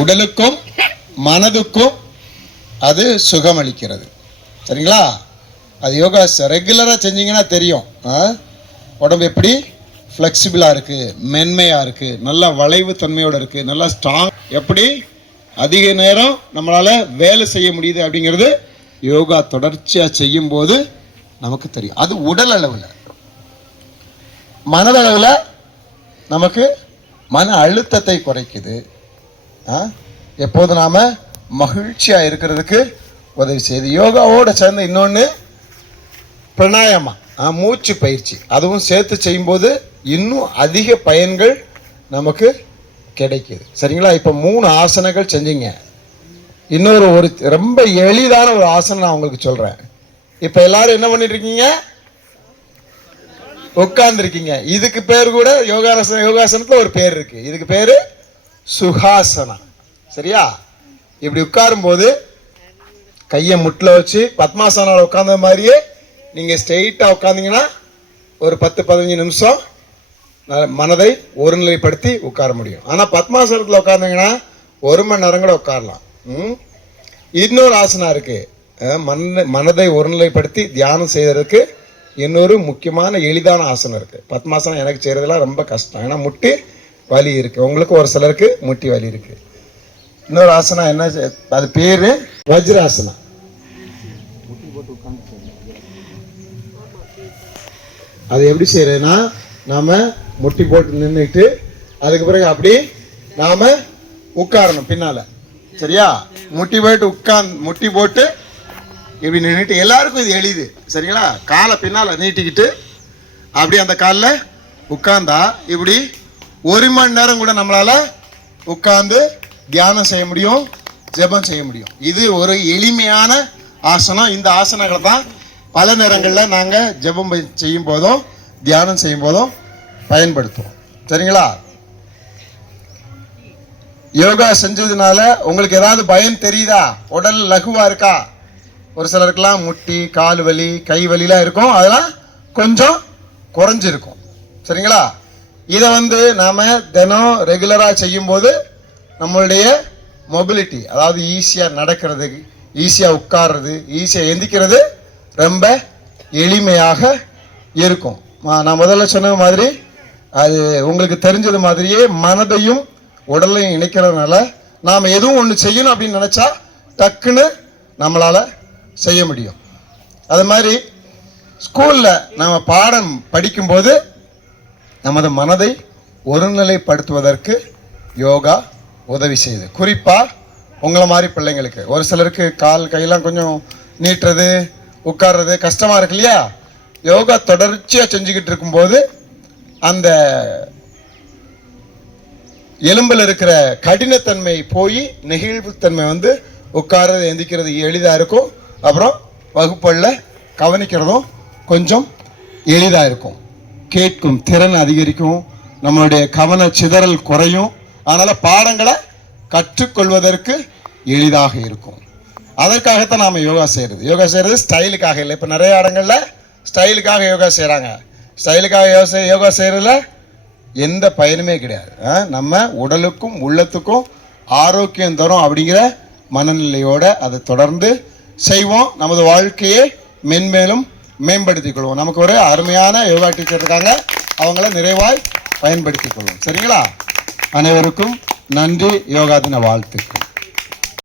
உடலுக்கும் மனதுக்கும் அது சுகமளிக்கிறது. சரிங்களா? அது யோகா ரெகுலராக செஞ்சிங்கன்னா தெரியும் உடம்பு எப்படி ஃப்ளெக்சிபிளாக இருக்குது, மென்மையாக இருக்குது, நல்லா வளைவு தன்மையோடு இருக்குது, நல்லா ஸ்ட்ராங், எப்படி அதிக நேரம் நம்மளால் வேலை செய்ய முடியுது அப்படிங்கிறது யோகா தொடர்ச்சியாக செய்யும்போது நமக்கு தெரியும். அது உடல் அளவில். மனதளவில் நமக்கு மன அழுத்தத்தை குறைக்குது. எப்போது நாம் மகிழ்ச்சியாக இருக்கிறதுக்கு உதவி செய்யுது. யோகாவோடு சேர்ந்து இன்னொன்று பிராணாயாமா, மூச்சு பயிற்சி, அதுவும் சேர்த்து செய்யும்போது இன்னும் அதிக பயன்கள் நமக்கு கிடைக்குது. சரிங்களா? இப்போ 3 ஆசனங்கள் செஞ்சீங்க. இன்னொரு ரொம்ப எளிதான ஒரு ஆசனம் நான் உங்களுக்கு சொல்கிறேன். இப்போ எல்லாரும் என்ன பண்ணிட்டு இருக்கீங்க? உட்கார்ந்துருக்கீங்க. இதுக்கு பேர் கூட யோகாசனத்தில் ஒரு பேர் இருக்கு. இதுக்கு பேர் சுகாசனம். சரியா? இப்படி உட்காரும்போது கையை முட்டில் வச்சு பத்மாசனம் உட்கார்ந்த மாதிரியே நீங்கள் ஸ்ட்ரெயிட்டாக உட்காந்தீங்கன்னா ஒரு 10-15 நிமிஷம் மனதை ஒருநிலைப்படுத்தி உட்கார முடியும். ஆனால் பத்மாசனத்தில் உட்கார்ந்தீங்கன்னா 1 மணி நேரம் கூட உட்காரலாம். இன்னொரு ஆசனம் இருக்குது. மனதை ஒருநிலைப்படுத்தி தியானம் செய்வதற்கு இன்னொரு முக்கியமான எளிதான ஆசனம் இருக்குது. பத்மாசனம் எனக்கு செய்கிறதுலாம் ரொம்ப கஷ்டம். ஏன்னா முட்டி வலி இருக்குது. உங்களுக்கு ஒரு சிலருக்கு முட்டி வலி இருக்குது. இன்னொரு ஆசனம் என்ன, அது பேர் வஜ்ராசனம். அது எப்படி செய்யறதுன்னா, நாம முட்டி போட்டு நின்றுட்டு அதுக்கு பிறகு அப்படி நாம உட்காரணும் பின்னால. சரியா? முட்டி போட்டு இப்படி நின்றுட்டு, எல்லாருக்கும் இது எளிது. சரிங்களா? காலை பின்னால் நீட்டிக்கிட்டு அப்படி அந்த காலில் உட்கார்ந்தா இப்படி 1 மணி நேரம் கூட நம்மளால உட்கார்ந்து தியானம் செய்ய முடியும், ஜெபம் செய்ய முடியும். இது ஒரு எளிமையான ஆசனம். இந்த ஆசனங்களை தான் பல நேரங்களில் நாங்கள் ஜெபம் செய்யும் போதும் தியானம் செய்யும் போதும் பயன்படுத்துவோம். சரிங்களா? யோகா செஞ்சதுனால உங்களுக்கு ஏதாவது பயம் தெரியுதா? உடல் லகுவா இருக்கா? ஒரு சிலருக்கெல்லாம் முட்டி, கால் வலி, கை வலிலாம் இருக்கும். அதெல்லாம் கொஞ்சம் குறைஞ்சிருக்கும். சரிங்களா? இதை நாம் தினம் ரெகுலராக செய்யும்போது நம்மளுடைய மொபிலிட்டி, அதாவது ஈஸியாக நடக்கிறது, ஈஸியாக உட்கார்றது, ஈஸியாக எந்திக்கிறது ரொம்ப எளிமையாக இருக்கும். நான் முதல்ல சொன்ன மாதிரி அது உங்களுக்கு தெரிஞ்சது மாதிரியே மனதையும் உடலையும் இணைக்கிறதுனால நாம் எதுவும் ஒன்று செய்யணும் அப்படின்னு நினச்சா டக்குன்னு நம்மளால் செய்ய முடியும். அது மாதிரி ஸ்கூலில் நம்ம பாடம் படிக்கும்போது நமது மனதை ஒருநிலைப்படுத்துவதற்கு யோகா உதவி செய்யுது. குறிப்பாக உங்களை மாதிரி பிள்ளைங்களுக்கு, ஒரு சிலருக்கு கால் கையெல்லாம் கொஞ்சம் நீட்டுறது, உட்கார்றது கஷ்டமாக இருக்கு இல்லையா? யோகா தொடர்ச்சியாக செஞ்சுக்கிட்டு இருக்கும்போது அந்த எலும்பில் இருக்கிற கடினத்தன்மை போய் நெகிழ்வுத்தன்மை உட்கார்றது, எந்திக்கிறது எளிதாக இருக்கும். அப்புறம் வகுப்புகளில் கவனிக்கிறதும் கொஞ்சம் எளிதாக இருக்கும். கேட்கும் திறன் அதிகரிக்கும், நம்மளுடைய கவன சிதறல் குறையும். அதனால் பாடங்களை கற்றுக்கொள்வதற்கு எளிதாக இருக்கும். அதற்காகத்தான் நாம் யோகா செய்கிறது ஸ்டைலுக்காக இல்லை. இப்போ நிறைய இடங்களில் ஸ்டைலுக்காக யோகா செய்கிறாங்க. ஸ்டைலுக்காக யோகா செய்கிறதுல எந்த பயனுமே கிடையாது. நம்ம உடலுக்கும் உள்ளத்துக்கும் ஆரோக்கியம் தரும் அப்படிங்கிற மனநிலையோடு அதை தொடர்ந்து செய்வோம். நமது வாழ்க்கையை மென்மேலும் மேம்படுத்திக் கொள்வோம். நமக்கு ஒரு அருமையான யோகா டீச்சர் இருக்காங்க, அவங்கள நிறைவாய் பயன்படுத்திக் கொள்வோம். சரிங்களா? அனைவருக்கும் நன்றி. யோகா தின வாழ்த்துக்கள்.